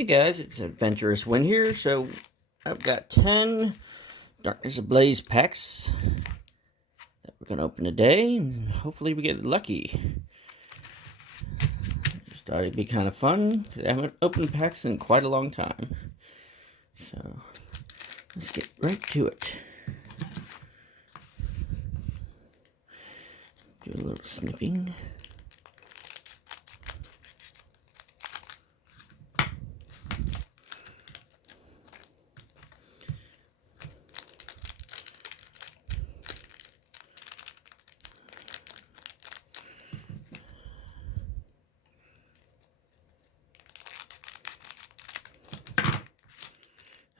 Hey guys, it's Adventurous Win here. So I've got 10 Darkness Ablaze packs that we're going to open today, and hopefully we get lucky. Just thought it'd be kind of fun, because I haven't opened packs in quite a long time. So let's get right to it. Do a little snipping.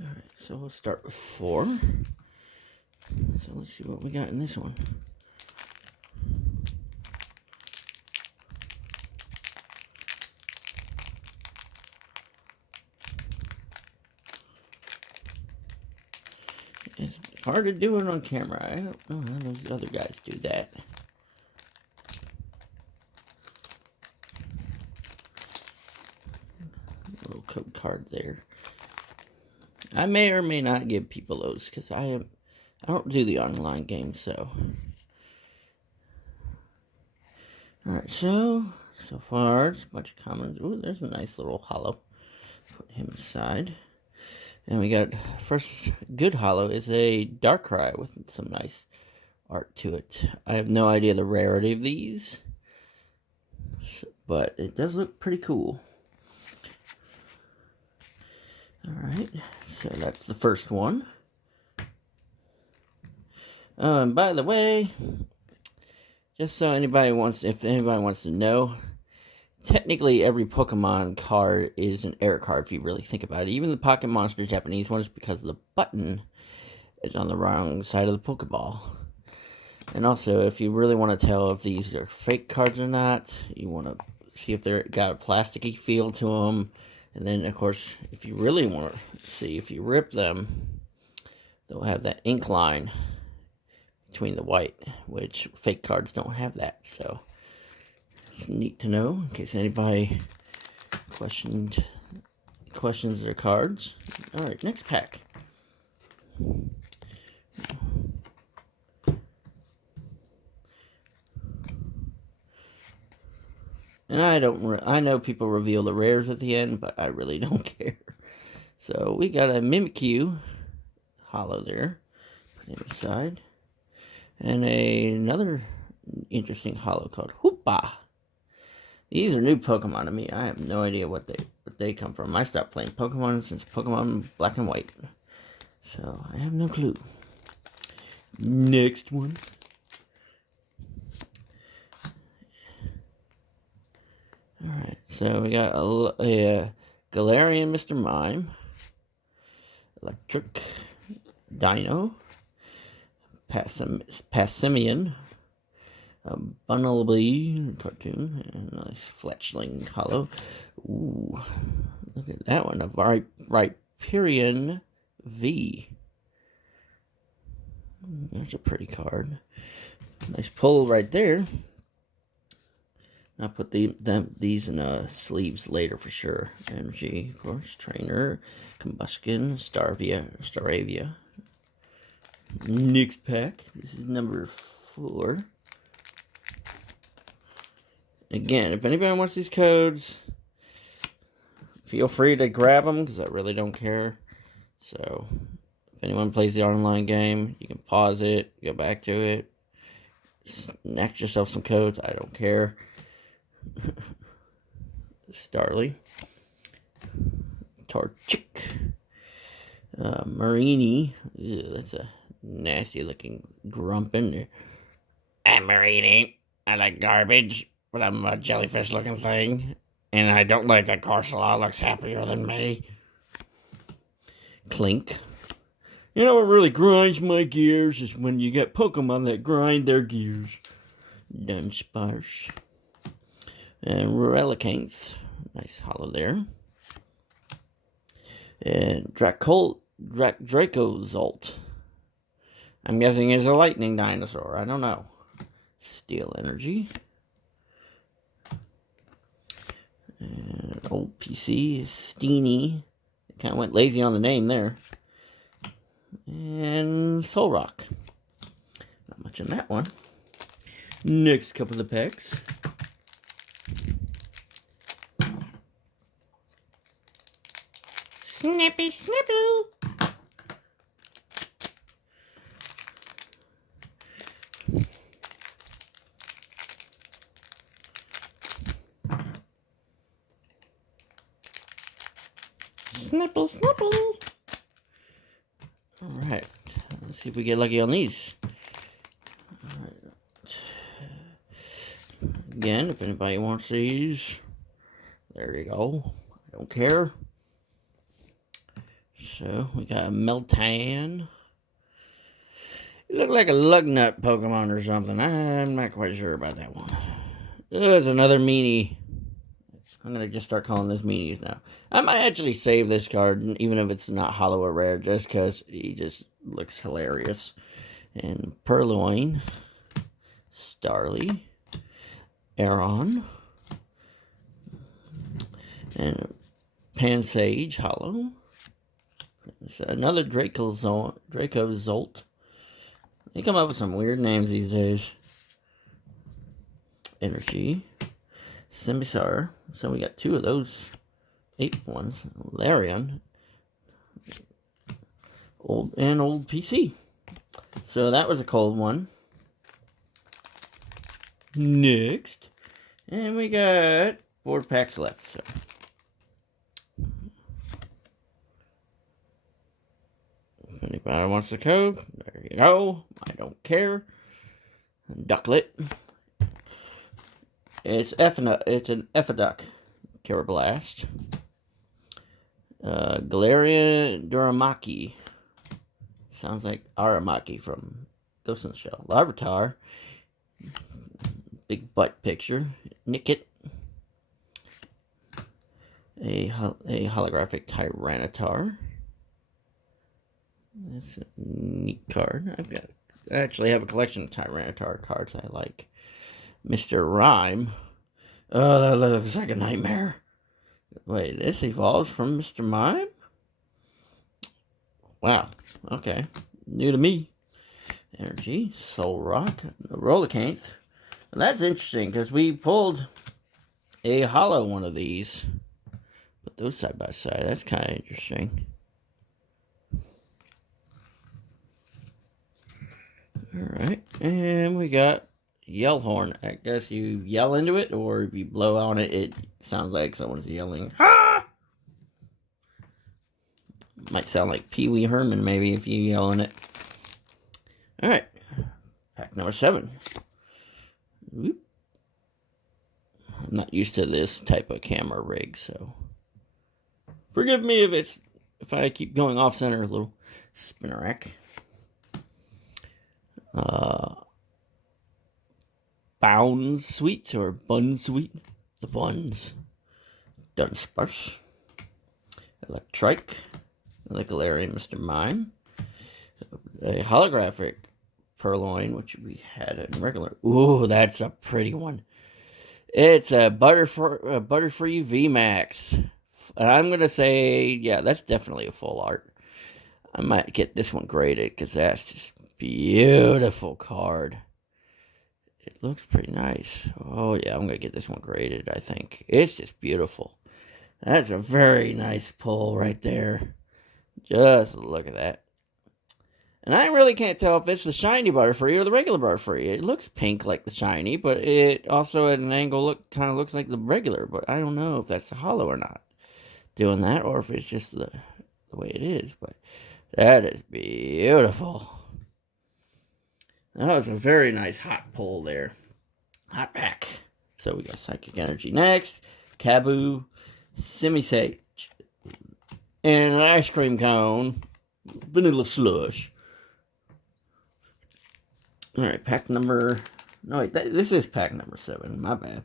Alright, so we'll start with 4. So let's see what we got in this one. It's hard to do it on camera. I don't know how those other guys do that. Little code card there. I may or may not give people those because I don't do the online game. So, all right. So far it's a bunch of commons. Ooh, there's a nice little hollow. Put him aside. And we got first good hollow is a Darkrai with some nice art to it. I have no idea the rarity of these, but it does look pretty cool. Alright, so that's the first one. And by the way, just so if anybody wants to know, technically every Pokemon card is an error card if you really think about it. Even the Pocket Monster Japanese ones, because the button is on the wrong side of the Pokeball. And also, if you really want to tell if these are fake cards or not, you want to see if they're got a plasticky feel to them. And then, of course, if you really want to see if you rip them, they'll have that ink line between the white, which fake cards don't have that. So it's neat to know in case anybody questions their cards. All right, next pack. And I know people reveal the rares at the end, but I really don't care. So we got a Mimikyu hollow there. Put him aside. And another interesting hollow called Hoopa. These are new Pokemon to me. I have no idea what they come from. I stopped playing Pokemon since Pokemon Black and White. So I have no clue. Next one. Alright, so we got a Galarian Mr. Mime, Electric Dino, Passimian, Bunnelby cartoon, and a nice Fletchling hollow. Ooh, look at that one, a Rhyperion V. That's a pretty card. Nice pull right there. I'll put these in sleeves later for sure. Energy, of course. Trainer, Combustion, Staravia. Next pack. This is number 4. Again, if anybody wants these codes, feel free to grab them because I really don't care. So, if anyone plays the online game, you can pause it, go back to it, snatch yourself some codes. I don't care. Starly, Torchic, Marini. Ew, that's a nasty looking grump in there. I'm Marini. I like garbage, but I'm a jellyfish looking thing. And I don't like that Corsola looks happier than me. Clink. You know what really grinds my gears is when you get Pokemon that grind their gears. Dunsparce. And Relicanth. Nice hollow there. And Dracozolt. I'm guessing is a lightning dinosaur. I don't know. Steel Energy. And old PC, Steenie. Kind of went lazy on the name there. And Soul Rock. Not much in that one. Next couple of packs. Snippy, snippy. Snipple, snipple. Alright. Let's see if we get lucky on these. Right. Again, if anybody wants these, there you go. I don't care. So, we got a Meltan. It looked like a Lugnut Pokemon or something. I'm not quite sure about that one. There's another meanie. I'm going to just start calling this meanies now. I might actually save this card, even if it's not hollow or rare, just because he just looks hilarious. And Purloin, Starly, Aeron, and Pansage Hollow. Another Draco Zolt. They come up with some weird names these days. Energy. Simisar. So we got two of those 8 ones. Larian. Old PC. So that was a cold one. Next. And we got 4 packs left. So. If anybody wants the code, there you go. I don't care. Ducklet. It's an Effiduck. Carablast. Galarian Duramaki. Sounds like Aramaki from Ghost in the Shell. Larvitar. Big butt picture. Nickit. A holographic Tyranitar. That's a neat card. I actually have a collection of Tyranitar cards I like. Mr. Rhyme. Oh, that looks like a nightmare. Wait, this evolves from Mr. Mime? Wow. Okay. New to me. Energy. Soul Rock. Rollicanthe. Well, that's interesting because we pulled a hollow one of these. Put those side by side. That's kind of interesting. Alright. And we got Yellhorn. I guess you yell into it, or if you blow on it, it sounds like someone's yelling. Ah! Might sound like Pee Wee Herman, maybe, if you yell in it. Alright. Pack number 7. Whoop. I'm not used to this type of camera rig, so forgive me if I keep going off center a little. Spinnerack. Bound Sweet or Bun Sweet? The buns. Dunsparce. Electrike. Galarian Mr. Mime. A holographic Purloin, which we had in regular. Ooh, that's a pretty one. It's a Butterfree VMAX. And I'm going to say, yeah, that's definitely a full art. I might get this one graded because that's just beautiful card. It looks pretty nice. Oh, yeah, I'm going to get this one graded, I think. It's just beautiful. That's a very nice pull right there. Just look at that. And I really can't tell if it's the shiny Butterfree or the regular Butterfree. It looks pink like the shiny, but it also at an angle kind of looks like the regular. But I don't know if that's the hollow or not doing that, or if it's just the way it is. But that is beautiful. That was a very nice hot pull there. Hot pack. So we got Psychic Energy next. Kaboo, Simisage, and an ice cream cone. Vanilla slush. Alright, pack number... No, wait, this is pack number 7. My bad.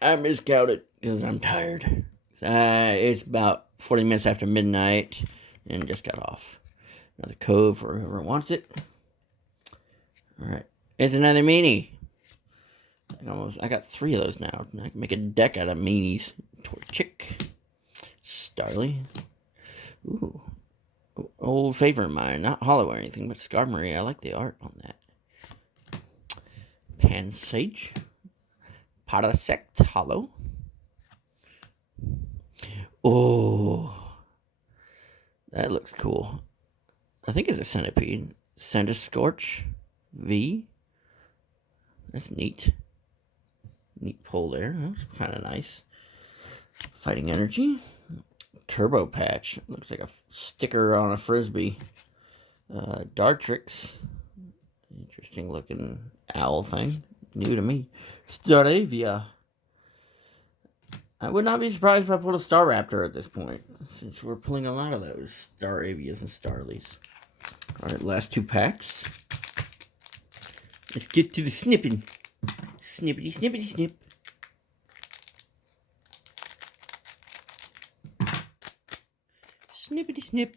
I miscounted because I'm tired. It's about 40 minutes after midnight and just got off. Another code for whoever wants it. Alright, it's another meanie. I got 3 of those now. I can make a deck out of meanies. Torchic. Starly. Ooh. Old favorite of mine. Not hollow or anything, but Skarmory. I like the art on that. Pansage. Parasect hollow. Oh. That looks cool. I think it's a centipede. Centiskorch V. That's neat. Neat pull there. That's kind of nice. Fighting Energy. Turbo Patch. Looks like a sticker on a frisbee. Dartrix. Interesting looking owl thing. New to me. Staravia. I would not be surprised if I pulled a Staraptor at this point, since we're pulling a lot of those Staravias and Starlies. Alright, last 2 packs. Let's get to the snipping. Snippity, snippity, snip. Snippity, snip.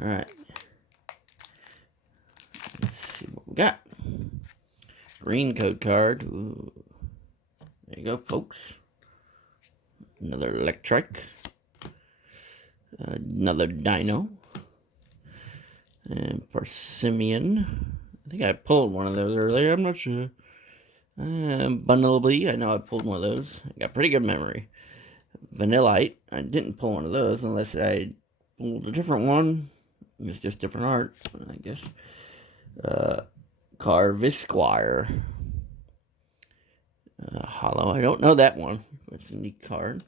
Alright. Let's see what we got. Green code card. Ooh. There you go, folks. Another Electric. Another Dino. And Parsimeon. I think I pulled one of those earlier. I'm not sure. Bundleby. I know I pulled one of those. I got pretty good memory. Vanillite. I didn't pull one of those unless I pulled a different one. It's just different art, I guess. Carvisquire. Hollow. I don't know that one, but it's a neat card.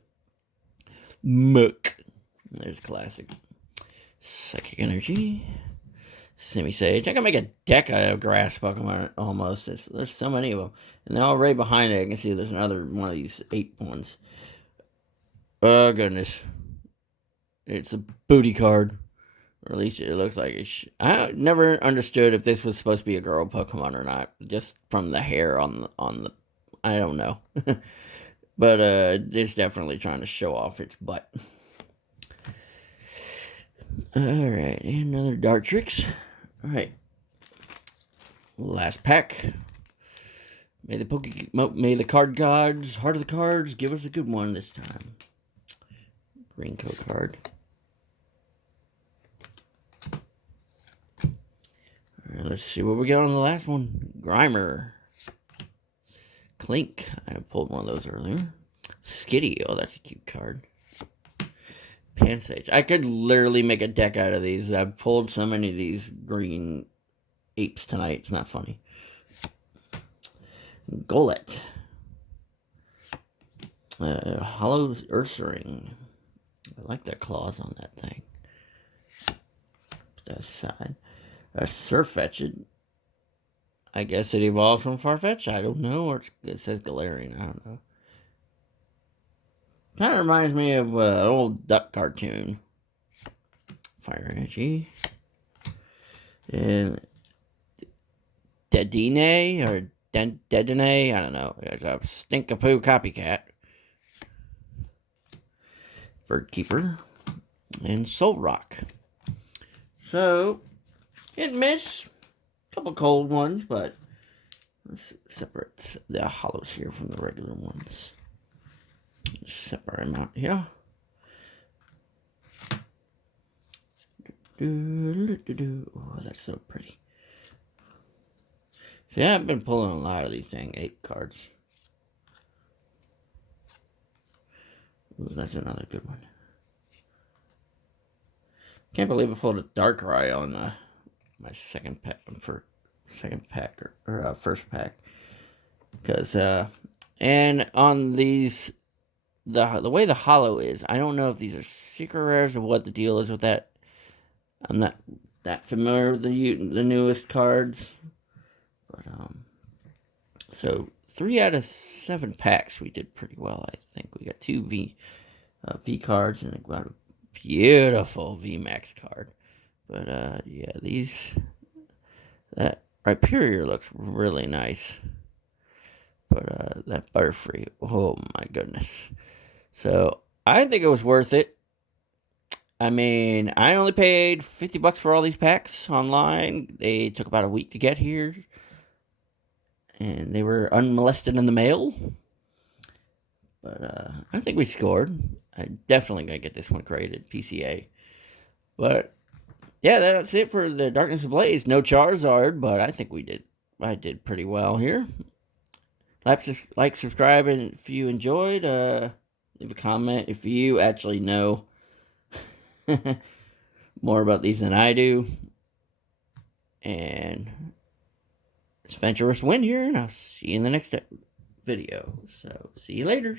Muck. There's classic. Psychic Energy. Semi-Sage. I can make a deck out of grass Pokemon almost. There's so many of them. And they're all right behind it. I can see there's another one of these 8 ones. Oh, goodness. It's a booty card. Or at least it looks like it. I never understood if this was supposed to be a girl Pokemon or not. Just from the hair on the I don't know. But it's definitely trying to show off its butt. Alright, another Dartrix. Alright. Last pack. May the card gods, heart of the cards, give us a good one this time. Green code card. Alright, let's see what we got on the last one. Grimer. Clink. I pulled one of those earlier. Skitty. Oh, that's a cute card. Pansage. I could literally make a deck out of these. I've pulled so many of these green apes tonight. It's not funny. Golett. Hollow Ursaring. I like their claws on that thing. Put that aside. Surfetch'd. I guess it evolved from Farfetch. I don't know. Or it says Galarian. I don't know. Kind of reminds me of an old duck cartoon. Fire Energy. And Dedenne or Dedenne. I don't know. There's a Stinkapoo copycat. Birdkeeper. And Solrock. So, hit and miss. Couple cold ones, but let's separate the hollows here from the regular ones. Separate them out here. Oh, that's so pretty. See, I've been pulling a lot of these dang 8 cards. Ooh, that's another good one. Can't believe I pulled a Darkrai on my second pack or first pack, because and on these the way the hollow is, I don't know if these are secret rares or what the deal is with that. I'm not that familiar with the newest cards, but so 3 out of 7 packs we did pretty well. I think we got 2 V cards and we got a beautiful VMAX card. But yeah, that Rhyperior looks really nice. But that Butterfree, oh my goodness. So I think it was worth it. I mean, I only paid $50 for all these packs online. They took about a week to get here. and they were unmolested in the mail. But I think we scored. I definitely gonna get this one graded PCA. But yeah, that's it for the Darkness Ablaze. No Charizard, but I think I did pretty well here. Like, subscribe, and if you enjoyed, leave a comment if you actually know more about these than I do. And it's Venturous Win here, and I'll see you in the next video. So, see you later.